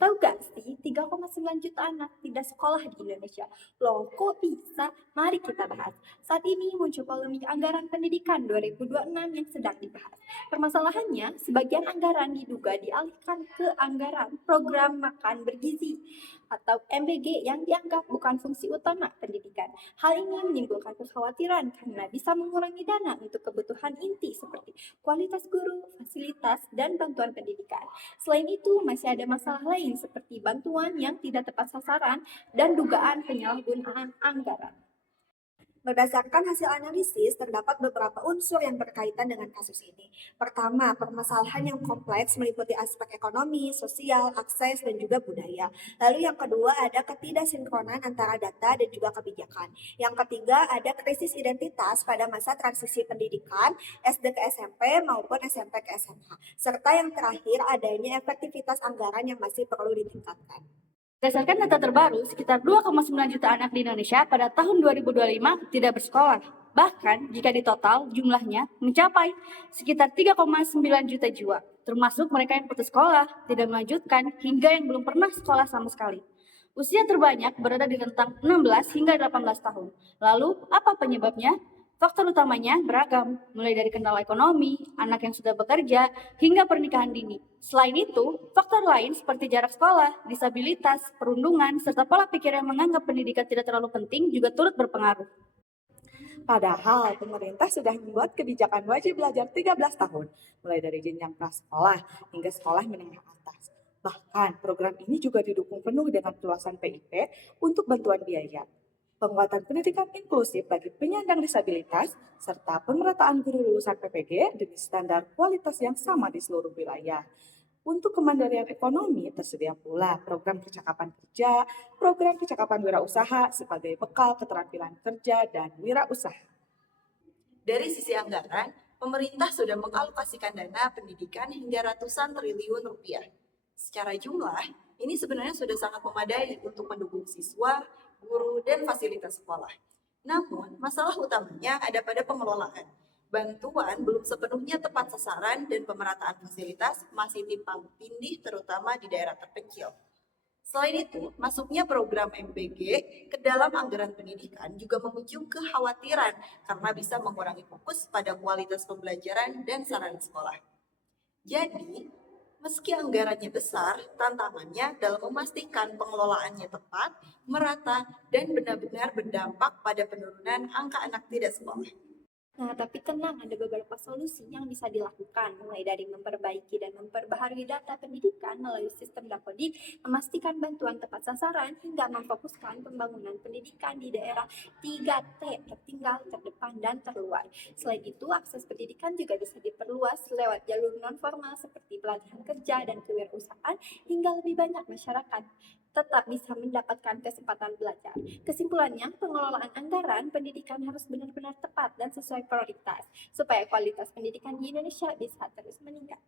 Tahu gak sih, 3,9 juta anak tidak sekolah di Indonesia. Loh, kok bisa? Mari kita bahas. Saat ini muncul polemik anggaran pendidikan 2026 yang sedang dibahas. Permasalahannya, sebagian anggaran diduga dialihkan ke anggaran program makan bergizi atau MBG yang dianggap bukan fungsi utama pendidikan. Hal ini menimbulkan kekhawatiran karena bisa mengurangi dana untuk kebutuhan inti seperti kualitas guru, fasilitas, dan bantuan pendidikan. Selain itu, masih ada masalah lain seperti bantuan yang tidak tepat sasaran dan dugaan penyalahgunaan anggaran. Berdasarkan hasil analisis, terdapat beberapa unsur yang berkaitan dengan kasus ini. Pertama, permasalahan yang kompleks meliputi aspek ekonomi, sosial, akses, dan juga budaya. Lalu yang kedua, ada ketidaksinkronan antara data dan juga kebijakan. Yang ketiga, ada krisis identitas pada masa transisi pendidikan, SD ke SMP maupun SMP ke SMA. Serta yang terakhir, adanya efektivitas anggaran yang masih perlu ditingkatkan. Berdasarkan data terbaru, sekitar 2,9 juta anak di Indonesia pada tahun 2025 tidak bersekolah. Bahkan jika ditotal jumlahnya mencapai sekitar 3,9 juta jiwa, termasuk mereka yang putus sekolah, tidak melanjutkan, hingga yang belum pernah sekolah sama sekali. Usia terbanyak berada di rentang 16 hingga 18 tahun. Lalu, apa penyebabnya? Faktor utamanya beragam, mulai dari kendala ekonomi, anak yang sudah bekerja, hingga pernikahan dini. Selain itu, faktor lain seperti jarak sekolah, disabilitas, perundungan, serta pola pikir yang menganggap pendidikan tidak terlalu penting juga turut berpengaruh. Padahal pemerintah sudah membuat kebijakan wajib belajar 13 tahun, mulai dari jenjang prasekolah hingga sekolah menengah atas. Bahkan program ini juga didukung penuh dengan keluasan PIP untuk bantuan biaya. Penguatan pendidikan inklusif bagi penyandang disabilitas, serta pemerataan guru lulusan PPG demi standar kualitas yang sama di seluruh wilayah. Untuk kemandirian ekonomi, tersedia pula program percakapan kerja, program percakapan wirausaha sebagai bekal keterampilan kerja dan wirausaha. Dari sisi anggaran, pemerintah sudah mengalokasikan dana pendidikan hingga ratusan triliun rupiah. Secara jumlah, ini sebenarnya sudah sangat memadai untuk mendukung siswa, guru, dan fasilitas sekolah. Namun, masalah utamanya ada pada pengelolaan. Bantuan belum sepenuhnya tepat sasaran dan pemerataan fasilitas masih timpang tindih terutama di daerah terpencil. Selain itu, masuknya program MBG ke dalam anggaran pendidikan juga memicu kekhawatiran karena bisa mengurangi fokus pada kualitas pembelajaran dan sarana sekolah. Jadi, meski anggarannya besar, tantangannya dalam memastikan pengelolaannya tepat, merata, dan benar-benar berdampak pada penurunan angka anak tidak sekolah. Nah, tapi tenang, ada beberapa solusi yang bisa dilakukan, mulai dari memperbaiki dan memperbaharui data pendidikan melalui sistem Dapodik, memastikan bantuan tepat sasaran, hingga memfokuskan pembangunan pendidikan di daerah 3T, tertinggal, terdepan, dan terluar. Selain itu, akses pendidikan juga bisa diperluas lewat jalur non-formal seperti pelatihan kerja dan kewirausahaan, hingga lebih banyak masyarakat tetap bisa mendapatkan kesempatan belajar. Kesimpulannya, pengelolaan anggaran pendidikan harus benar-benar tepat dan sesuai prioritas, supaya kualitas pendidikan di Indonesia bisa terus meningkat.